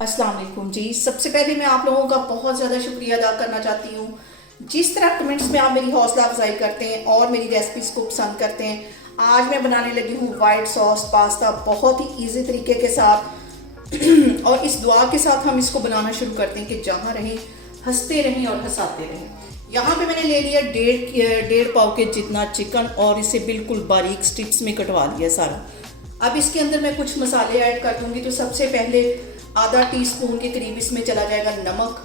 अस्सलाम वालेकुम जी। सबसे पहले मैं आप लोगों का बहुत ज़्यादा शुक्रिया अदा करना चाहती हूँ। जिस तरह कमेंट्स में आप मेरी हौसला अफजाई करते हैं और मेरी रेसिपीज़ को पसंद करते हैं। आज मैं बनाने लगी हूँ वाइट सॉस पास्ता बहुत ही इजी तरीके के साथ और इस दुआ के साथ हम इसको बनाना शुरू करते हैं कि जहाँ रहें हंसते रहें और हंसाते रहें। यहाँ पे मैंने ले लिया डेढ़ पाव के जितना चिकन और इसे बिल्कुल बारीक स्ट्रिप्स में कटवा लिया सारा। अब इसके अंदर मैं कुछ मसाले ऐड कर दूंगी। तो सबसे पहले आधा टीस्पून के करीब इसमें चला जाएगा नमक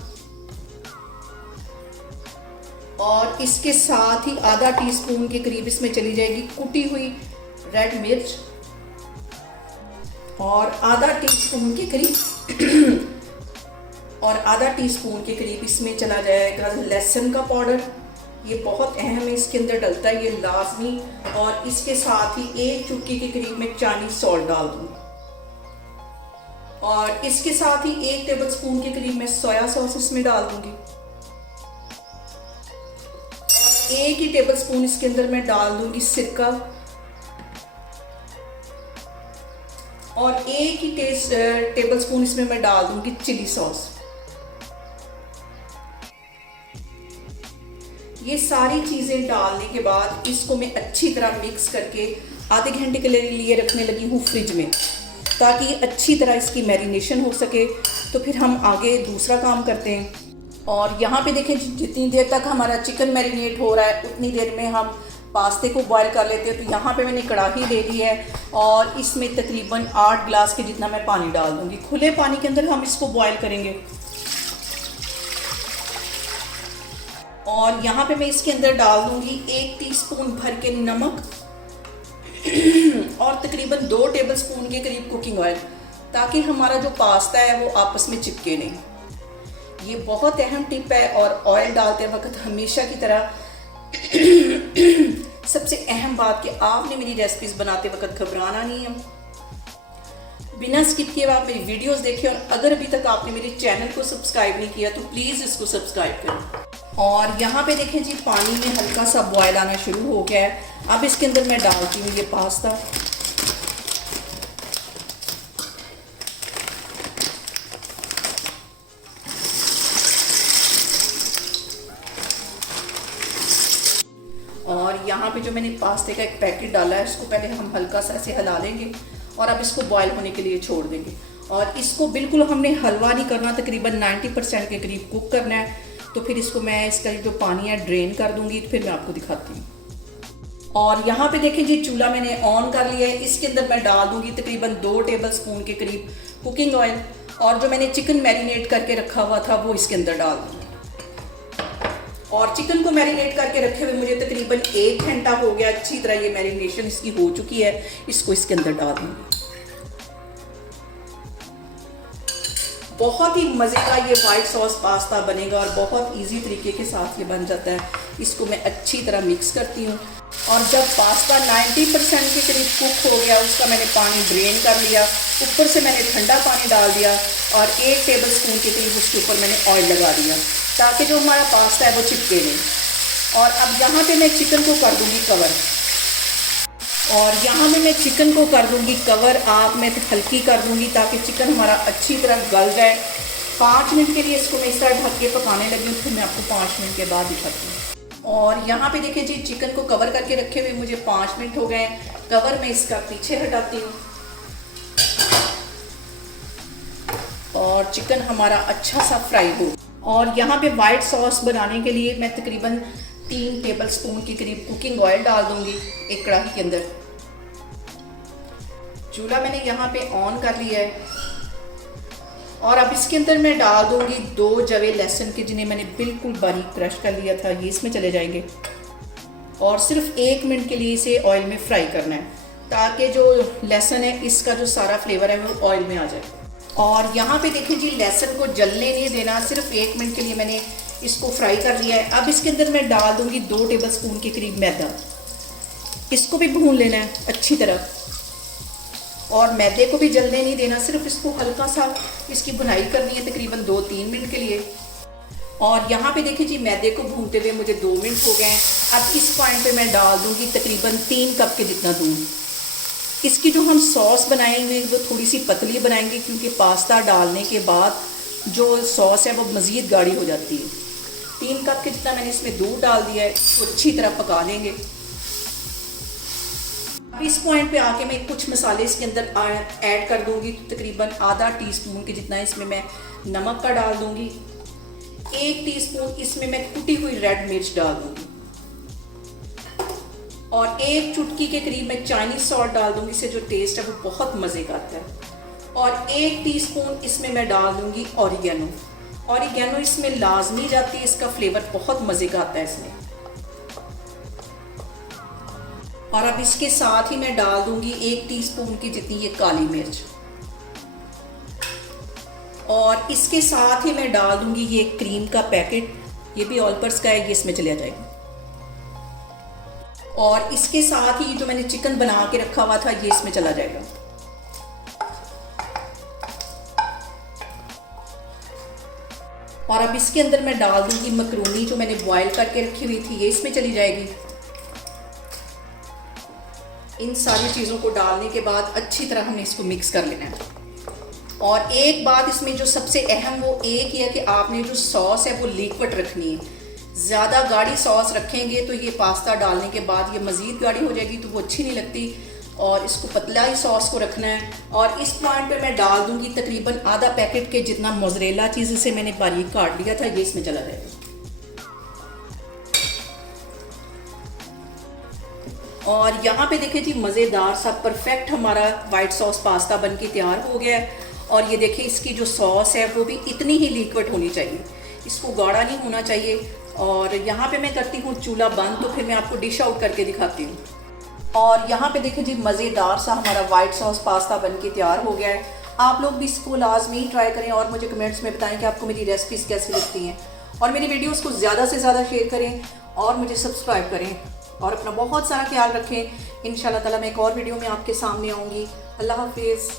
और इसके साथ ही आधा टीस्पून के करीब इसमें चली जाएगी कुटी हुई रेड मिर्च और आधा टीस्पून के करीब इसमें चला जाएगा लहसुन का पाउडर। ये बहुत अहम है, इसके अंदर डलता है ये लाजमी। और इसके साथ ही एक चुटकी के करीब मैं चाइनीज सॉल्ट डाल दूंगी और इसके साथ ही 1 टेबलस्पून के करीब मैं सोया सॉस इसमें डाल दूंगी और 1 ही टेबलस्पून इसके अंदर मैं डाल दूंगी सिरका और 1 ही टेबलस्पून इसमें मैं डाल दूंगी चिली सॉस। ये सारी चीज़ें डालने के बाद इसको मैं अच्छी तरह मिक्स करके आधे घंटे के लिए रखने लगी हूँ फ्रिज में, ताकि अच्छी तरह इसकी मैरिनेशन हो सके। तो फिर हम आगे दूसरा काम करते हैं। और यहाँ पे देखें जितनी देर तक हमारा चिकन मैरिनेट हो रहा है उतनी देर में हम पास्ते को बॉईल कर लेते हैं। तो यहाँ पे मैंने कढ़ाई ले ली है और इसमें तकरीबन 8 गिलास के जितना मैं पानी डाल दूँगी। खुले पानी के अंदर हम इसको बॉईल करेंगे। और यहाँ पे मैं इसके अंदर डाल दूँगी 1 टीस्पून भर के नमक और तकरीबन 2 टेबलस्पून के करीब कुकिंग ऑयल, ताकि हमारा जो पास्ता है वो आपस में चिपके नहीं। ये बहुत अहम टिप है। और ऑयल डालते वक्त हमेशा की तरह सबसे अहम बात कि आपने मेरी रेसिपीज बनाते वक्त घबराना नहीं है। बिना स्किप किए आप मेरी वीडियोस देखें और अगर अभी तक आपने मेरे चैनल को सब्सक्राइब नहीं किया तो प्लीज़ इसको सब्सक्राइब करें। और यहाँ पे देखें जी पानी में हल्का सा बॉयल आना शुरू हो गया है। अब इसके अंदर मैं डालती हूँ ये पास्ता और यहाँ पे जो मैंने पास्ते का एक पैकेट डाला है इसको पहले हम हल्का सा ऐसे हिला लेंगे और अब इसको बॉयल होने के लिए छोड़ देंगे। और इसको बिल्कुल हमने हलवा नहीं करना, तकरीबन 90% के करीब कुक करना है। तो फिर इसको मैं इसका जो पानी है ड्रेन कर दूंगी, फिर मैं आपको दिखाती हूँ। और यहाँ पे देखें जी चूल्हा मैंने ऑन कर लिया है। इसके अंदर मैं डाल दूंगी तकरीबन 2 टेबलस्पून के करीब कुकिंग ऑयल और जो मैंने चिकन मैरिनेट करके रखा हुआ था वो इसके अंदर डाल दूंगी। और चिकन को मैरिनेट करके रखे हुए मुझे तकरीबन 1 घंटा हो गया। अच्छी तरह ये मैरिनेशन इसकी हो चुकी है। इसको इसके अंदर डाल दूंगी। बहुत ही मज़े का ये वाइट सॉस पास्ता बनेगा और बहुत इजी तरीके के साथ ये बन जाता है। इसको मैं अच्छी तरह मिक्स करती हूँ और जब पास्ता 90% के करीब कुक हो गया उसका मैंने पानी ड्रेन कर लिया। ऊपर से मैंने ठंडा पानी डाल दिया और 1 टेबलस्पून के करीब उसके ऊपर मैंने ऑयल लगा दिया, ताकि जो हमारा पास्ता है वो चिपके नहीं। और अब यहाँ पे मैं चिकन को कर दूँगी कवर और यहाँ में मैं चिकन को कर दूंगी कवर। आप मैं हल्की कर दूंगी ताकि चिकन हमारा अच्छी तरह गल जाए। 5 मिनट के लिए इसको मैं इस तरह ढक के पकाने लगी हूँ, फिर मैं आपको 5 मिनट के बाद दिखाती हूँ। और यहाँ पे देखिए जी चिकन को कवर करके रखे हुए मुझे 5 मिनट हो गए। कवर मैं इसका पीछे हटाती हूँ और चिकन हमारा अच्छा सा फ्राई हो। और यहाँ पे वाइट सॉस बनाने के लिए मैं तकरीबन 3 टेबलस्पून के करीब कुकिंग ऑयल डाल दूंगी एक कढ़ाई के अंदर। चूल्हा मैंने यहाँ पे ऑन कर लिया है और अब इसके अंदर मैं डाल दूंगी 2 जवे लहसुन के, जिन्हें मैंने बिल्कुल बारीक क्रश कर लिया था। ये इसमें चले जाएंगे और सिर्फ 1 मिनट के लिए इसे ऑयल में फ्राई करना है, ताकि जो लहसुन है इसका जो सारा फ्लेवर है वो ऑयल में आ जाए। और यहाँ पे देखें जी लहसुन को जलने नहीं देना, सिर्फ 1 मिनट के लिए मैंने इसको फ्राई कर लिया है। अब इसके अंदर मैं डाल दूंगी 2 टेबलस्पून के करीब मैदा। इसको भी भून लेना है अच्छी तरह और मैदे को भी जलने नहीं देना, सिर्फ इसको हल्का सा इसकी भुनाई करनी है तकरीबन 2-3 मिनट के लिए। और यहाँ पे देखिए जी मैदे को भूनते हुए मुझे 2 मिनट हो गए हैं। अब इस पॉइंट पे मैं डाल दूंगी तकरीबन 3 कप के जितना दूध। इसकी जो हम सॉस बनाएंगे वो थोड़ी सी पतली बनाएंगे, क्योंकि पास्ता डालने के बाद जो सॉस है वो मज़ीद गाढ़ी हो जाती है। 3 कप के जितना मैंने इसमें दूध डाल दिया है, इसको अच्छी तरह पका लेंगे। अब इस पॉइंट पे आके मैं कुछ मसाले इसके अंदर ऐड कर दूंगी। तकरीबन आधा टीस्पून के जितना इसमें मैं नमक का डाल दूंगी। 1 टीस्पून इसमें मैं कुटी हुई रेड मिर्च डाल दूंगी और 1 चुटकी के करीब मैं चाइनीज सॉल्ट डाल दूंगी। इससे जो टेस्ट है वो बहुत मज़े का आता है। और 1 टीस्पून इसमें मैं डाल दूंगी ऑरिगेनो। ऑरिगेनो इसमें लाजमी जाती है, इसका फ्लेवर बहुत मज़े का आता है इसमें। और अब इसके साथ ही मैं डाल दूंगी 1 टीस्पून की जितनी ये काली मिर्च, और इसके साथ ही मैं डाल दूंगी ये क्रीम का पैकेट, ये भी ऑलपर्स का है, ये इसमें चला जाएगा। और इसके साथ ही जो मैंने चिकन बना के रखा हुआ था ये इसमें चला जाएगा। और अब इसके अंदर मैं डाल दूंगी मकरूनी जो मैंने बॉयल करके रखी हुई थी, ये इसमें चली जाएगी। इन सारी चीज़ों को डालने के बाद अच्छी तरह हमने इसको मिक्स कर लेना है। और एक बात इसमें जो सबसे अहम वो एक ही है कि आपने जो सॉस है वो लिक्विड रखनी है। ज़्यादा गाढ़ी सॉस रखेंगे तो ये पास्ता डालने के बाद ये मज़ीद गाढ़ी हो जाएगी, तो वो अच्छी नहीं लगती। और इसको पतला ही सॉस को रखना है। और इस पॉइंट पे मैं डाल दूंगी तकरीबन आधा पैकेट के जितना मोज़रेला चीज़ से मैंने बारीक काट लिया था, ये इसमें चला जाएगा। और यहाँ पे देखिए जी, मज़ेदार सा परफेक्ट हमारा वाइट सॉस पास्ता बन के तैयार हो गया है। और ये देखिए इसकी जो सॉस है वो भी इतनी ही लिक्विड होनी चाहिए, इसको गाढ़ा नहीं होना चाहिए। और यहाँ पे मैं करती हूँ चूल्हा बंद, तो फिर मैं आपको डिश आउट करके दिखाती हूँ। और यहाँ पे देखिए जी, मज़ेदार सा हमारा वाइट सॉस पास्ता बन के तैयार हो गया है। आप लोग भी इसको लाजमी ट्राई करें और मुझे कमेंट्स में बताएं कि आपको मेरी रेसिपीज़ कैसी लगती हैं। और मेरी वीडियोज़ को ज़्यादा से ज़्यादा शेयर करें और मुझे सब्सक्राइब करें। और अपना बहुत सारा ख्याल रखें। इंशाल्लाह ताला मैं एक और वीडियो में आपके सामने आऊँगी। अल्लाह हाफिज़।